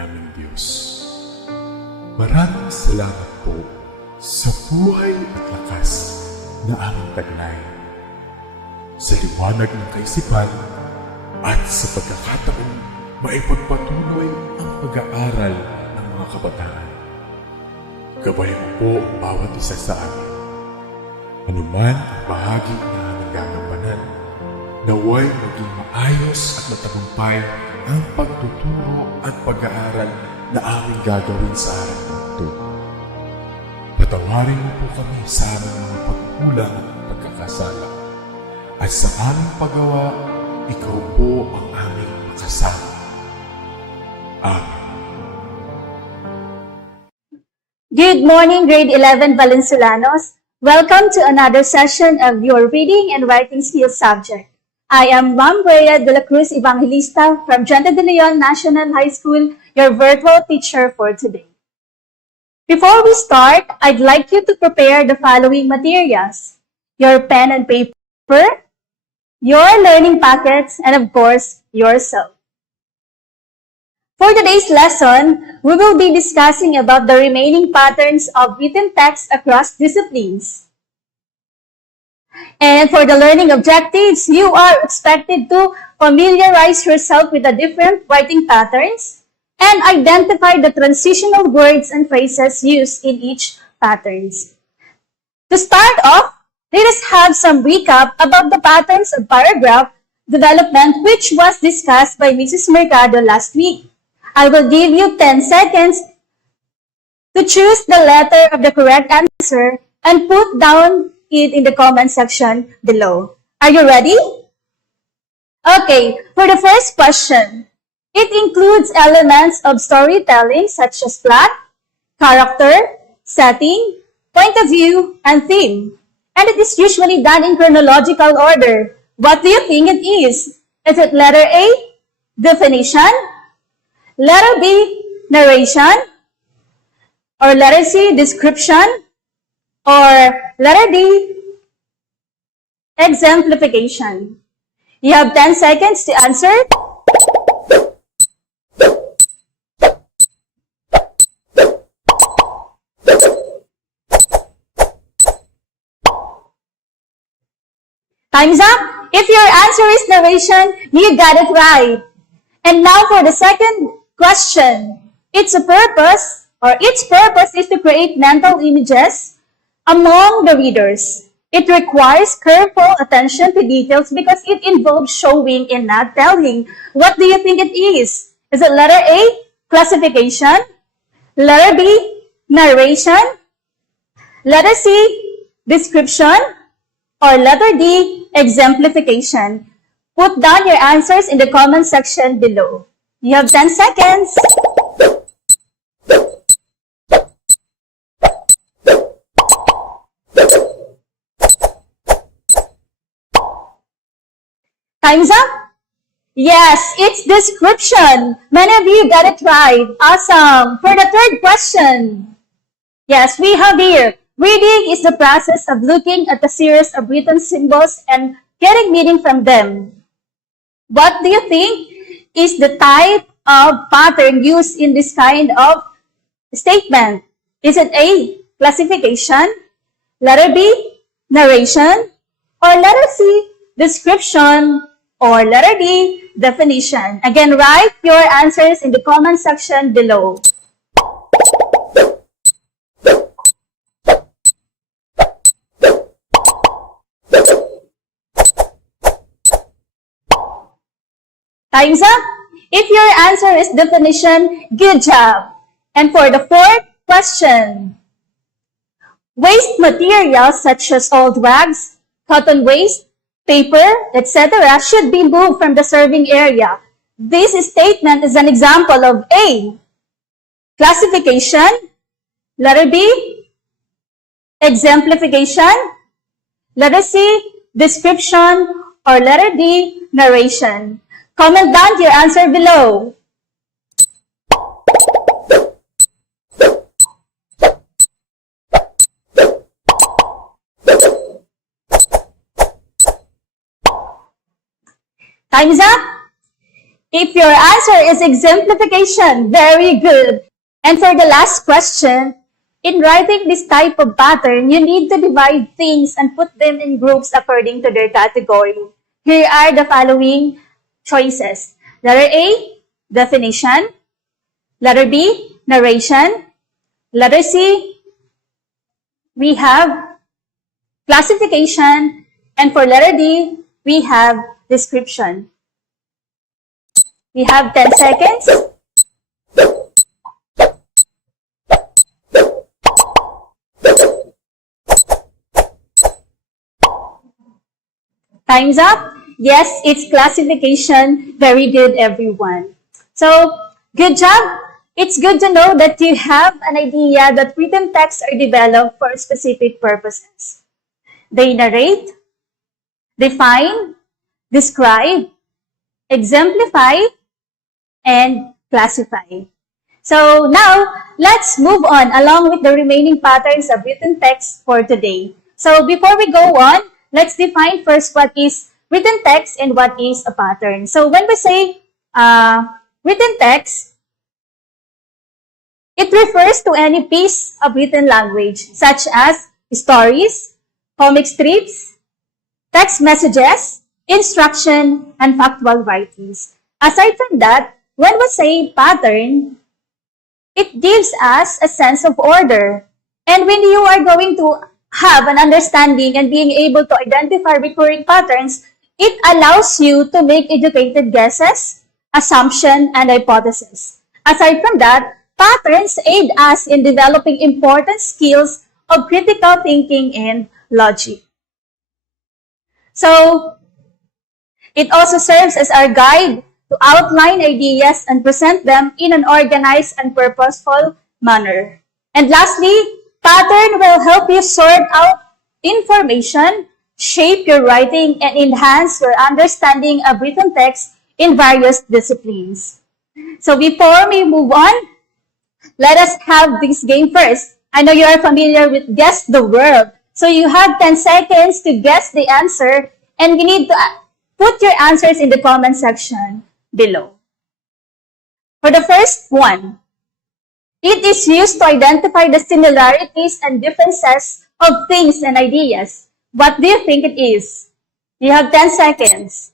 naming Diyos. Maraming salamat po sa buhay at lakas na aming taglay, sa liwanag ng kaisipan at sa pagkakataong maipagpatuloy ang pag-aaral ng mga kabataan. Gabayan po ang bawat isa sa amin. Anuman ang bahagi na aming gagampanan, naway maging maayos at matagumpay ang pagtuturo at pag-aaral na aming gagawin sa araw na ito. Patawarin mo po kami sa aming mga pagkulang at pagkakasala. At sa aming paggawa, ikaw po ang aming makasama. Amen. Good morning, grade 11 Valencianos. Welcome to another session of your reading and writing skills subject. I am Ma'am Rhea DC Evangelista from Leon National High School, your virtual teacher for today. Before we start, I'd like you to prepare the following materials: your pen and paper, your learning packets, and of course, yourself. For today's lesson, we will be discussing about the remaining patterns of written text across disciplines. And for the learning objectives, you are expected to familiarize yourself with the different writing patterns and identify the transitional words and phrases used in each patterns. To start off, let us have some recap about the patterns of paragraph development which was discussed by Mrs. Mercado last week. I will give you 10 seconds to choose the letter of the correct answer and put down it in the comment section below. Are you ready? Okay, for the first question, it includes elements of storytelling such as plot, character, setting, point of view, and theme. And it is usually done in chronological order. What do you think it is? Is it letter A, definition, letter B, narration, or letter C, description, or letter D, exemplification? You have 10 seconds to answer. Time's up. If your answer is narration, you got it right. And now for the second question. Its purpose is to create mental images among the readers. It requires careful attention to details because it involves showing and not telling. What do you think it is? Is it letter A, classification, letter B, narration, letter C, description, or letter D, exemplification? Put down your answers in the comment section below. You have 10 seconds. Time's up. Yes, it's description. Many of you got it right. Awesome. For the third question. Yes, we have here. Reading is the process of looking at a series of written symbols and getting meaning from them. What do you think is the type of pattern used in this kind of statement? Is it A, classification, letter B, narration, or letter C, description, or letter D, definition? Again, write your answers in the comment section below. Time's up. If your answer is definition, good job. And for the fourth question, waste materials such as old rags, cotton waste, paper, etc. should be moved from the serving area. This statement is an example of A, classification, letter B, exemplification, letter C, description, or letter D, narration. Comment down your answer below. Time's up. If your answer is exemplification, very good. And for the last question, in writing this type of pattern, you need to divide things and put them in groups according to their category. Here are the following choices. Letter A, definition. Letter B, narration. Letter C, we have classification. And for letter D, we have description. We have 10 seconds. Time's up. Yes, it's classification. Very good, everyone. So, good job. It's good to know that you have an idea that written texts are developed for specific purposes. They narrate, define, describe, exemplify, and classify. So now, let's move on along with the remaining patterns of written text for today. So before we go on, let's define first what is written text and what is a pattern. So when we say written text, it refers to any piece of written language, such as stories, comic strips, text messages, instruction, and factual writings. Aside from that, when we say pattern, it gives us a sense of order. And when you are going to have an understanding and being able to identify recurring patterns, it allows you to make educated guesses, assumption, and hypothesis. Aside from that, patterns aid us in developing important skills of critical thinking and logic. So, it also serves as our guide to outline ideas and present them in an organized and purposeful manner. And lastly, pattern will help you sort out information, shape your writing, and enhance your understanding of written text in various disciplines. So before we move on, let us have this game first. I know you are familiar with Guess the Word. So you have 10 seconds to guess the answer, and you need to put your answers in the comment section below. For the first one, it is used to identify the similarities and differences of things and ideas. What do you think it is? You have 10 seconds.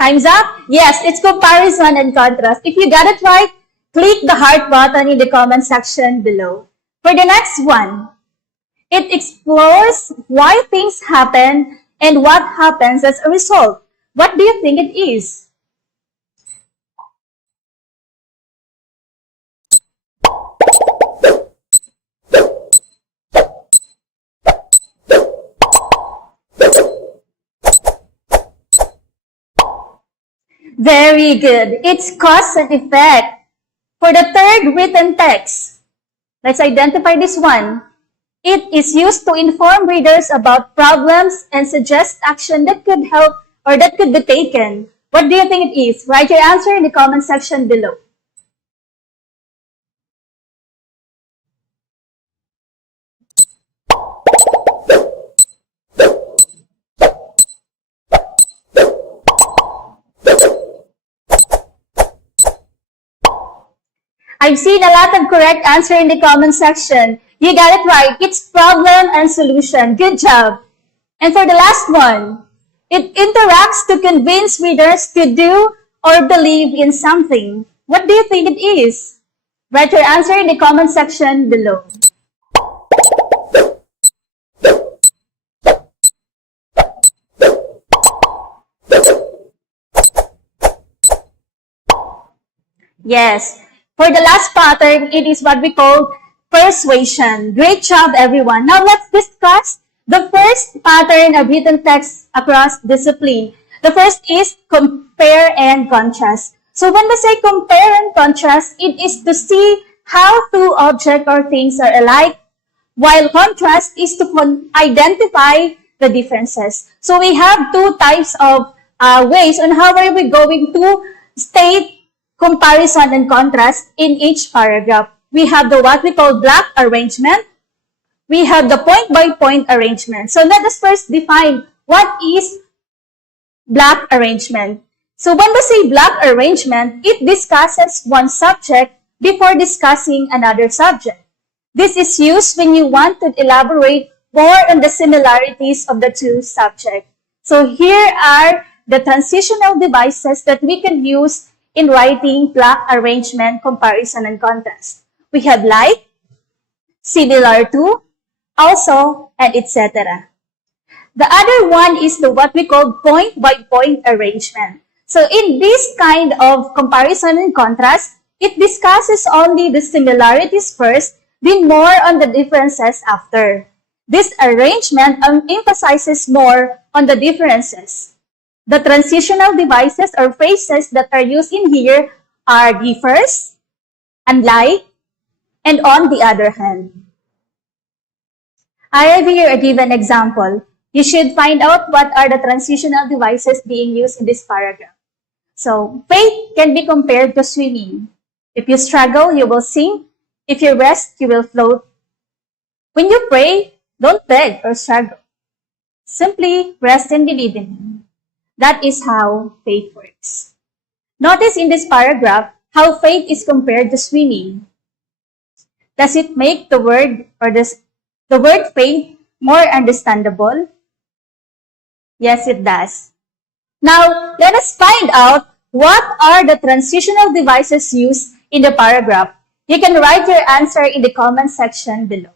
Time's up? Yes, it's comparison and contrast. If you got it right, click the heart button in the comment section below. For the next one, it explores why things happen and what happens as a result. What do you think it is? Very good. It's cause and effect. For the third written text, let's identify this one. It is used to inform readers about problems and suggest action that could help or that could be taken. What do you think it is? Write your answer in the comment section below. I've seen a lot of correct answer in the comment section. You got it right. It's problem and solution. Good job. And for the last one, it interacts to convince readers to do or believe in something. What do you think it is? Write your answer in the comment section below. Yes. For the last pattern, it is what we call persuasion. Great job, everyone. Now let's discuss the first pattern of written text across discipline. The first is compare and contrast. So when we say compare and contrast, it is to see how two objects or things are alike, while contrast is to identify the differences. So we have two types of ways on how are we going to state comparison and contrast in each paragraph. we have the what we call block arrangement. We have the point-by-point arrangement. So let us first define what is block arrangement. So when we say block arrangement, it discusses one subject before discussing another subject. This is used when you want to elaborate more on the similarities of the two subjects. So here are the transitional devices that we can use in writing block arrangement, comparison, and contrast. We have like, similar to, also, and etc. The other one is the what we call point-by-point arrangement. So in this kind of comparison and contrast, it discusses only the similarities first, then more on the differences after. This arrangement emphasizes more on the differences. The transitional devices or phrases that are used in here are differs, unlike, and on the other hand. I have here a given example. You should find out what are the transitional devices being used in this paragraph. So, faith can be compared to swimming. If you struggle, you will sink. If you rest, you will float. When you pray, don't beg or struggle. Simply rest and believe in Him. That is how faith works. Notice in this paragraph how faith is compared to swimming. Does it make the word or the word faith more understandable? Yes, it does. Now, let us find out what are the transitional devices used in the paragraph. You can write your answer in the comment section below.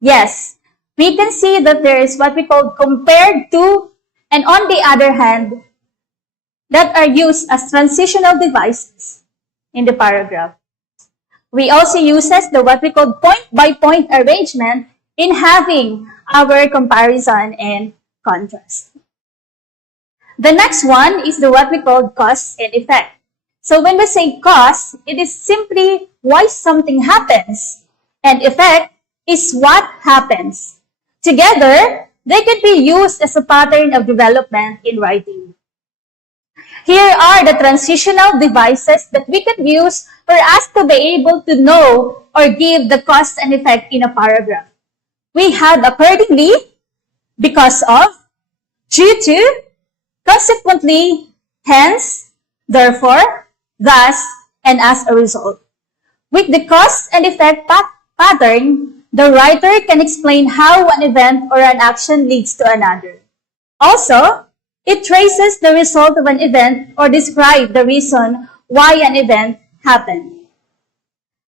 Yes, we can see that there is what we call compared to and on the other hand that are used as transitional devices in the paragraph. We also use the what we call point-by-point arrangement in having our comparison and contrast. The next one is the what we call cause and effect. So when we say cause, it is simply why something happens, and effect is what happens. Together, they can be used as a pattern of development in writing. Here are the transitional devices that we can use for us to be able to know or give the cause and effect in a paragraph. We had accordingly, because of, due to, consequently, hence, therefore, thus, and as a result. With the cause and effect pattern, the writer can explain how an event or an action leads to another. Also, it traces the result of an event or describes the reason why an event happened.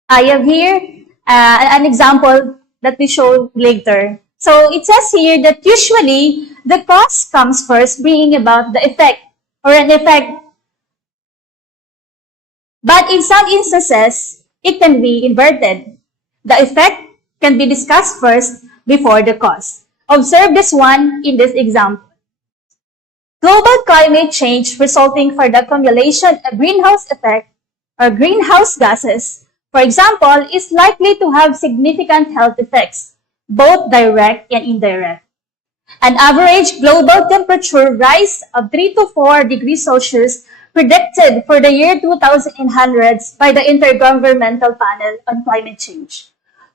I have here an example that we show later. So it says here that usually the cause comes first, bringing about the effect or an effect. But in some instances, it can be inverted. The effect can be discussed first before the cause. Observe this one in this example. Global climate change resulting from the accumulation of greenhouse effect or greenhouse gases, for example, is likely to have significant health effects, both direct and indirect. An average global temperature rise of 3 to 4 degrees Celsius predicted for the year 2100 by the Intergovernmental Panel on Climate Change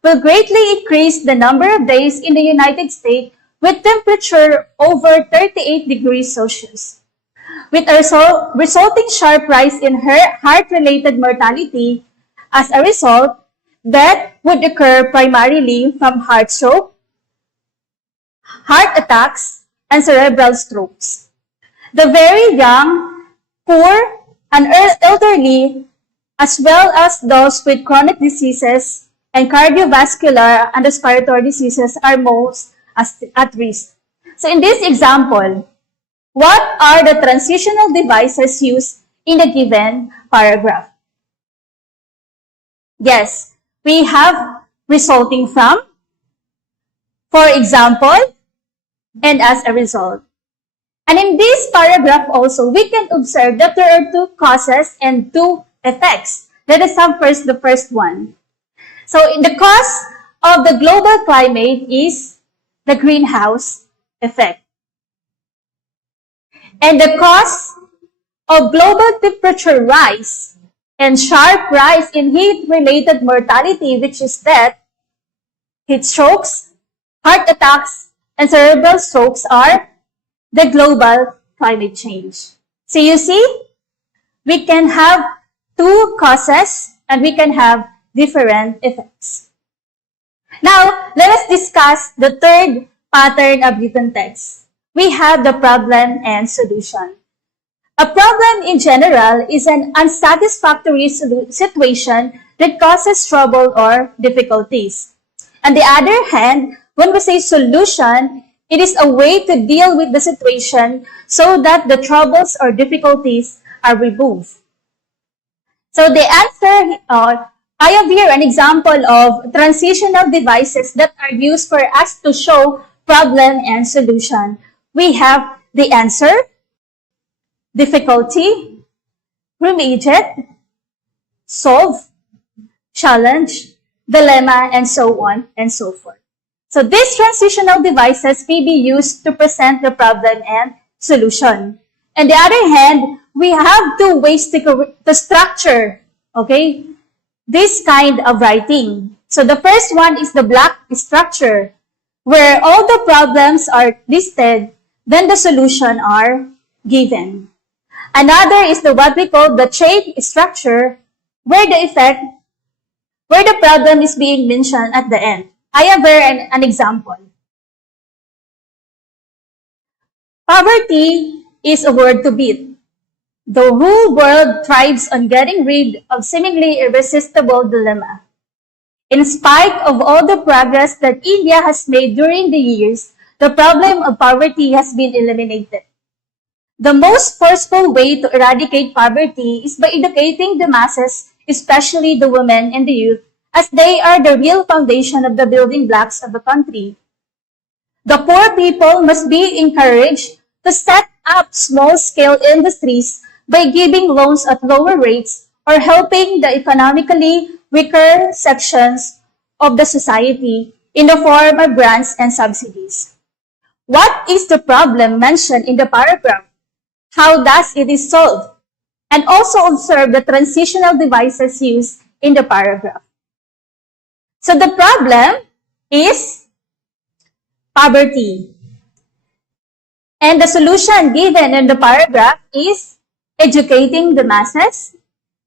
will greatly increase the number of days in the United States with temperature over 38 degrees Celsius. With a resulting sharp rise in heart-related mortality, as a result, death would occur primarily from heart stroke, heart attacks, and cerebral strokes. The very young, poor, and elderly, as well as those with chronic diseases and cardiovascular and respiratory diseases are most at risk. So in this example, what are the transitional devices used in a given paragraph? Yes, we have resulting from, for example, and as a result. And in this paragraph also, we can observe that there are two causes and two effects. Let us have first the first one. So the cause of the global climate is the greenhouse effect. And the cause of global temperature rise and sharp rise in heat-related mortality, which is death, heat strokes, heart attacks, and cerebral strokes are the global climate change. So you see, we can have two causes and we can have different effects. Now, let us discuss the third pattern of written text. We have the problem and solution. A problem in general is an unsatisfactory situation that causes trouble or difficulties. On the other hand, when we say solution, it is a way to deal with the situation so that the troubles or difficulties are removed. So the answer, I have here an example of transitional devices that are used for us to show problem and solution. We have the answer, difficulty, remediate, solve, challenge, dilemma, and so on and so forth. So these transitional devices may be used to present the problem and solution. On the other hand, we have two ways to structure, okay, this kind of writing. So the first one is the block structure, where all the problems are listed, then the solution are given. Another is what we call the chain structure, where the problem is being mentioned at the end. I have here an example. Poverty is a word to beat. The whole world thrives on getting rid of seemingly irresistible dilemma. In spite of all the progress that India has made during the years, the problem of poverty has been eliminated. The most forceful way to eradicate poverty is by educating the masses, especially the women and the youth, as they are the real foundation of the building blocks of the country. The poor people must be encouraged to set up small-scale industries by giving loans at lower rates or helping the economically weaker sections of the society in the form of grants and subsidies. What is the problem mentioned in the paragraph? How does it is solved? And also observe the transitional devices used in the paragraph. So the problem is poverty. And the solution given in the paragraph is educating the masses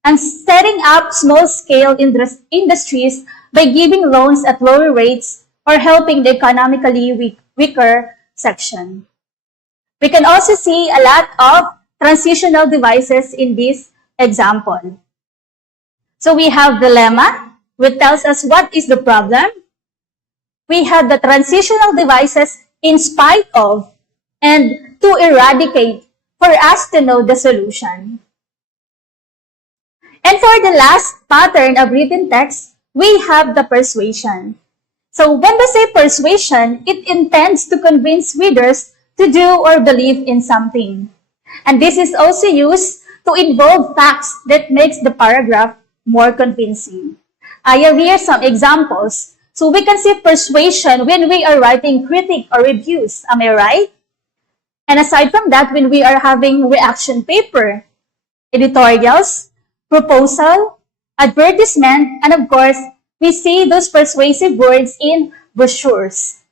and setting up small-scale industries by giving loans at lower rates or helping the economically weaker section. We can also see a lot of transitional devices in this example. So we have dilemma, which tells us what is the problem. We have the transitional devices in spite of and to eradicate for us to know the solution. And for the last pattern of written text, we have the persuasion. So when we say persuasion, it intends to convince readers to do or believe in something. And this is also used to involve facts that makes the paragraph more convincing. I have here some examples. So we can see persuasion when we are writing critique or reviews. Am I right? And aside from that, when we are having reaction paper, editorials, proposal, advertisement, and of course, we see those persuasive words in brochures.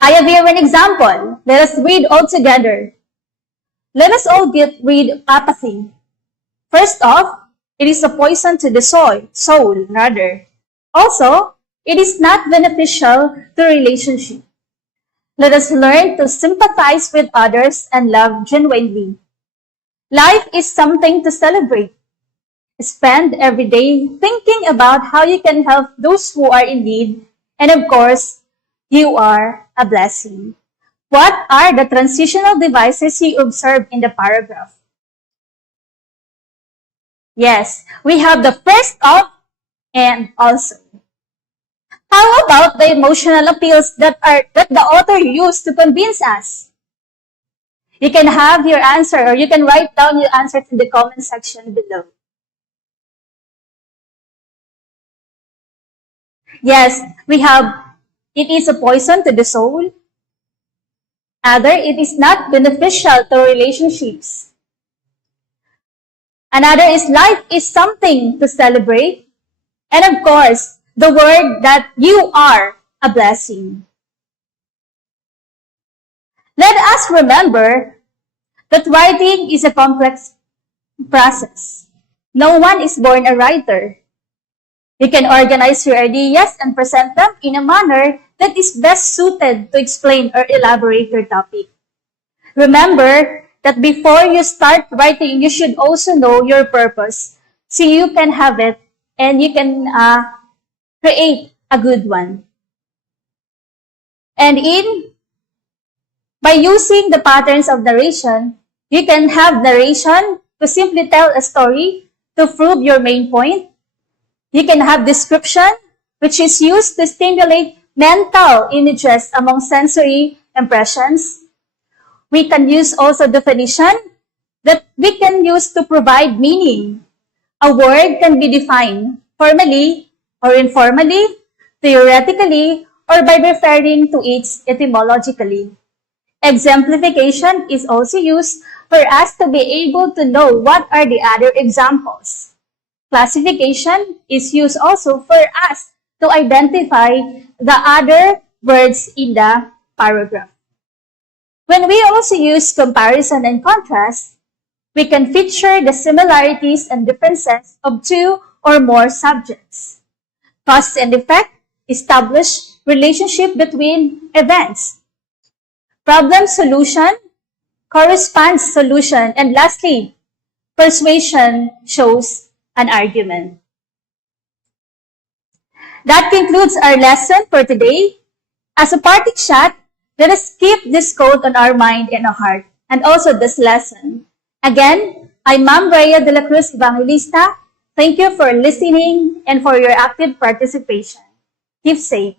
I have here an example. Let us read all together. Let us all read apathy. First off, it is a poison to the soul, rather. Also, it is not beneficial to relationship. Let us learn to sympathize with others and love genuinely. Life is something to celebrate. Spend every day thinking about how you can help those who are in need, and of course, you are a blessing. What are the transitional devices you observe in the paragraph? Yes, we have the first of and also. How about the emotional appeals that the author used to convince us? You can have your answer or you can write down your answer in the comment section below. Yes, we have it is a poison to the soul. Other, it is not beneficial to relationships. Another is life is something to celebrate. And of course, the word that you are a blessing. Let us remember that writing is a complex process. No one is born a writer. You can organize your ideas and present them in a manner that is best suited to explain or elaborate your topic. Remember that before you start writing, you should also know your purpose so you can have it and you can create a good one. And by using the patterns of narration, you can have narration to simply tell a story to prove your main point. You can have description, which is used to stimulate mental images among sensory impressions. We can use also definition that we can use to provide meaning. A word can be defined formally or informally, theoretically, or by referring to it etymologically. Exemplification is also used for us to be able to know what are the other examples. Classification is used also for us to identify the other words in the paragraph. When we also use comparison and contrast, we can feature the similarities and differences of two or more subjects. Cause and effect establish relationship between events. Problem solution corresponds solution. And lastly, persuasion shows an argument. That concludes our lesson for today. As a parting shot, let us keep this quote on our mind and our heart, and also this lesson. Again, I'm Ma'am Rhea DC Evangelista. Thank you for listening and for your active participation. Keep safe.